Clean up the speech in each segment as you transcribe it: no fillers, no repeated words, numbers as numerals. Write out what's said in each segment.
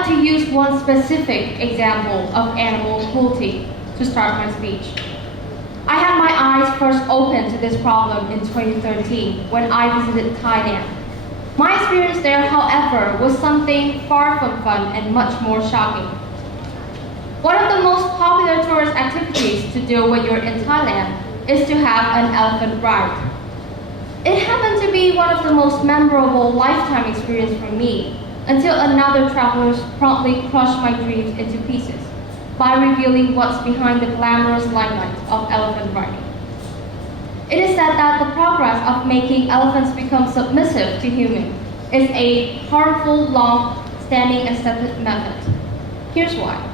like to use one specific example of animal cruelty to start my speech. I had my eyes first opened to this problem in 2013 when I visited Thailand. My experience there, however, was something far from fun and much more shocking. One of the most popular tourist activities to do when you're in Thailand is to have an elephant ride. It happened to be one of the most memorable lifetime experiences for me until another traveler promptly crushed my dreams into pieces by revealing what's behind the glamorous limelight of elephant riding. It is said that the progress of making elephants become submissive to humans is a harmful, long-standing accepted method. Here's why.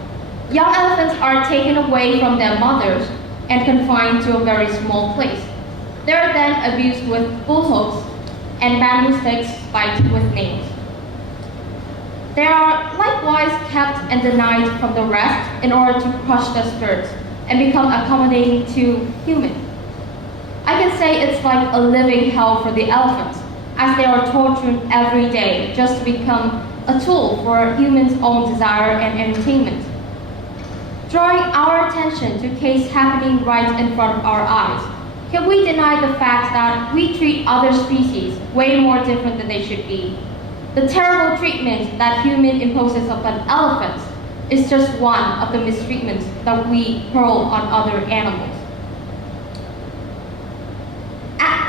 Young elephants are taken away from their mothers and confined to a very small place. They are then abused with bull hooks and bamboo sticks spiked with nails. They are likewise kept and denied from the rest in order to crush their spirits and become accommodating to humans. I can say it's like a living hell for the elephants, as they are tortured every day just to become a tool for humans' own desire and entertainment. Drawing our attention to cases happening right in front of our eyes, can we deny the fact that we treat other species way more different than they should be? The terrible treatment that human imposes upon elephants is just one of the mistreatments that we hurl on other animals.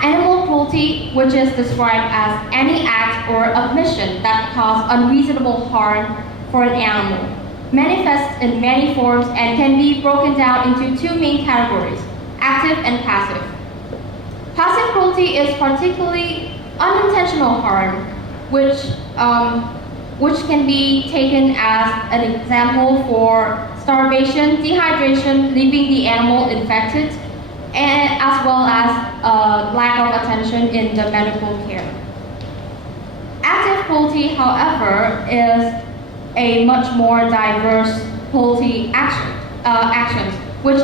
Animal cruelty, which is described as any act or omission that causes unreasonable harm for an animal, manifests in many forms and can be broken down into two main categories, active and passive. Passive cruelty is particularly unintentional harm, which can be taken as an example for starvation, dehydration, leaving the animal infected, and as well as lack of attention in the medical care. Active cruelty, however, is a much more diverse cruelty actions, which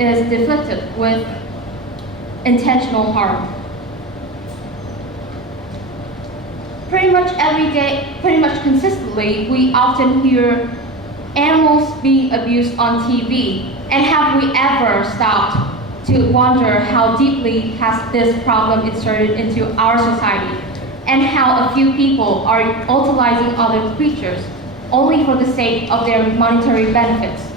is deflected with intentional harm. Pretty much consistently, we often hear animals being abused on TV, and have we ever stopped to wonder how deeply has this problem inserted into our society, and how a few people are utilizing other creatures only for the sake of their monetary benefits.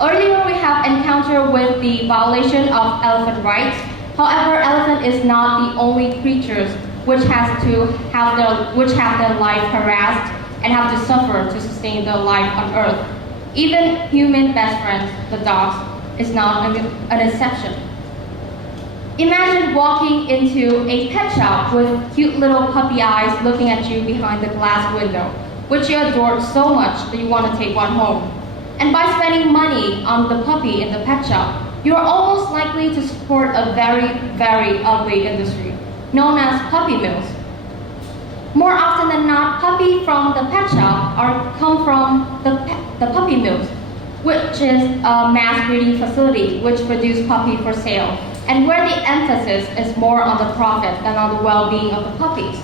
Earlier, we have encountered with the violation of elephant rights. However, elephant is not the only creatures which have their life harassed and have to suffer to sustain their life on Earth. Even human best friends, the dogs, is not an exception. Imagine walking into a pet shop with cute little puppy eyes looking at you behind the glass window, which you adore so much that you want to take one home. And by spending money on the puppy in the pet shop, you are almost likely to support a very, very ugly industry known as puppy mills. More often than not, puppies from the pet shop come from the puppy mills, which is a mass breeding facility which produces puppies for sale, and where the emphasis is more on the profit than on the well-being of the puppies.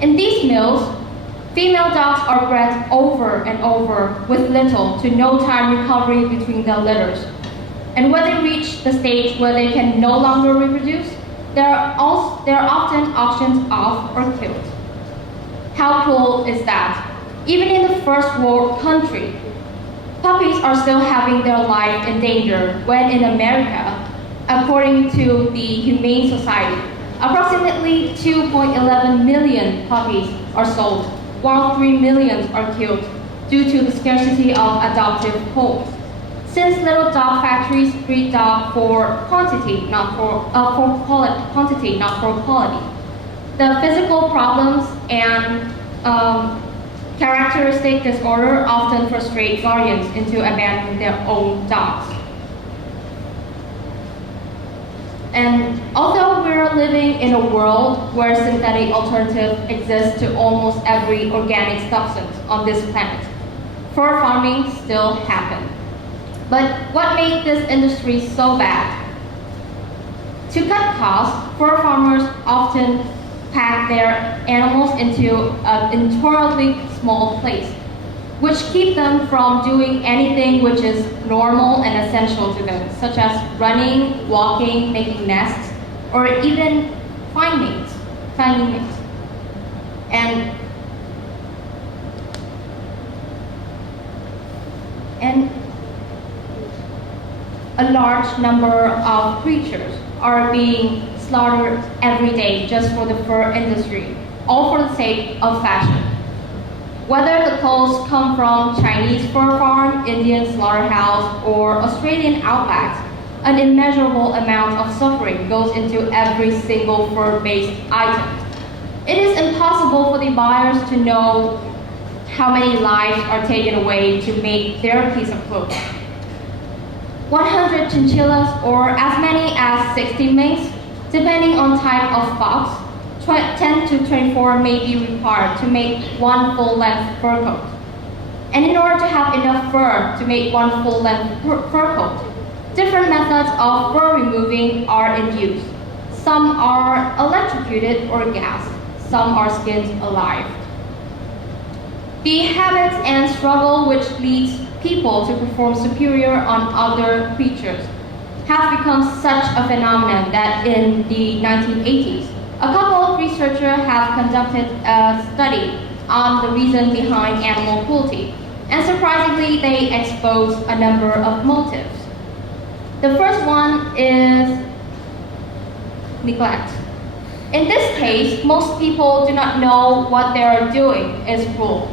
In these mills, female dogs are bred over and over with little to no time recovery between their litters. And when they reach the stage where they can no longer reproduce, they are often auctioned off or killed. How cruel is that? Even in the first world country, puppies are still having their life in danger when in America, according to the Humane Society, approximately 2.11 million puppies are sold, while 3 million are killed due to the scarcity of adoptive homes. Since little dog factories breed dogs for quantity, not for quality. The physical problems and characteristic disorder often frustrate guardians into abandoning their own dogs. And although we're living in a world where synthetic alternatives exist to almost every organic substance on this planet, fur farming still happens. But what made this industry so bad? To cut costs, fur farmers often pack their animals into an entirely small place, which keep them from doing anything which is normal and essential to them, such as running, walking, making nests, or even finding mates. And a large number of creatures are being slaughtered every day just for the fur industry, all for the sake of fashion. Whether the clothes come from Chinese fur farm, Indian slaughterhouse, or Australian outbacks, an immeasurable amount of suffering goes into every single fur-based item. It is impossible for the buyers to know how many lives are taken away to make their piece of clothing. 100 chinchillas, or as many as 60 minks, depending on type of fox, 10 to 24 may be required to make one full-length fur coat. And in order to have enough fur to make one full-length fur coat, different methods of fur removing are in use. Some are electrocuted or gassed, some are skinned alive. The habits and struggle which leads people to perform superior on other creatures have become such a phenomenon that in the 1980s, a couple of researchers have conducted a study on the reason behind animal cruelty, and surprisingly, they exposed a number of motives. The first one is neglect. In this case, most people do not know what they are doing is cruel.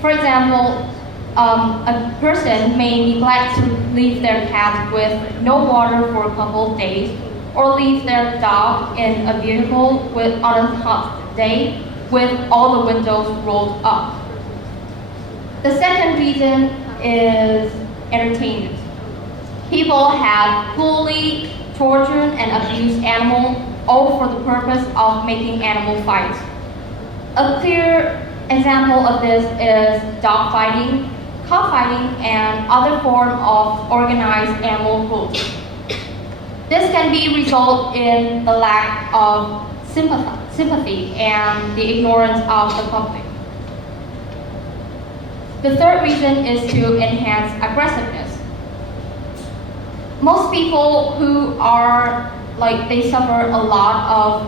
For example, a person may neglect to leave their cat with no water for a couple of days, or leave their dog in a vehicle on a hot day with all the windows rolled up. The second reason is entertainment. People have cruelly tortured and abused animals, all for the purpose of making animal fights. A clear example of this is dog fighting, cockfighting, and other forms of organized animal cruelty. This can be result in the lack of sympathy and the ignorance of the public. The third reason is to enhance aggressiveness. Most people who are they suffer a lot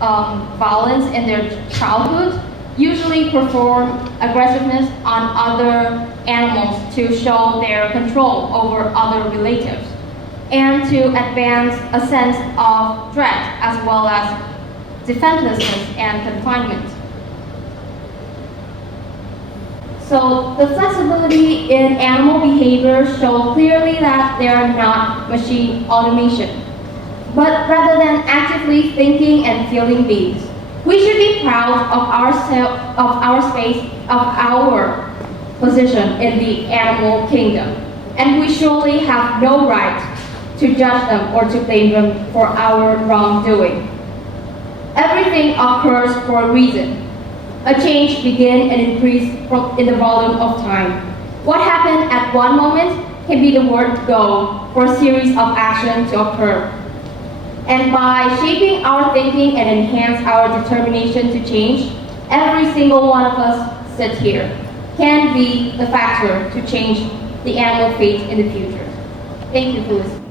of violence in their childhood usually perform aggressiveness on other animals to show their control over other relatives and to advance a sense of threat as well as defenselessness and confinement. So the flexibility in animal behavior shows clearly that they are not machine automation, but rather than actively thinking and feeling beings. We should be proud of our space, of our position in the animal kingdom, and we surely have no right to judge them or to blame them for our wrongdoing. Everything occurs for a reason. A change begins and increases in the volume of time. What happened at one moment can be the word go for a series of actions to occur. And by shaping our thinking and enhance our determination to change, every single one of us sit here can be the factor to change the animal fate in the future. Thank you for listening.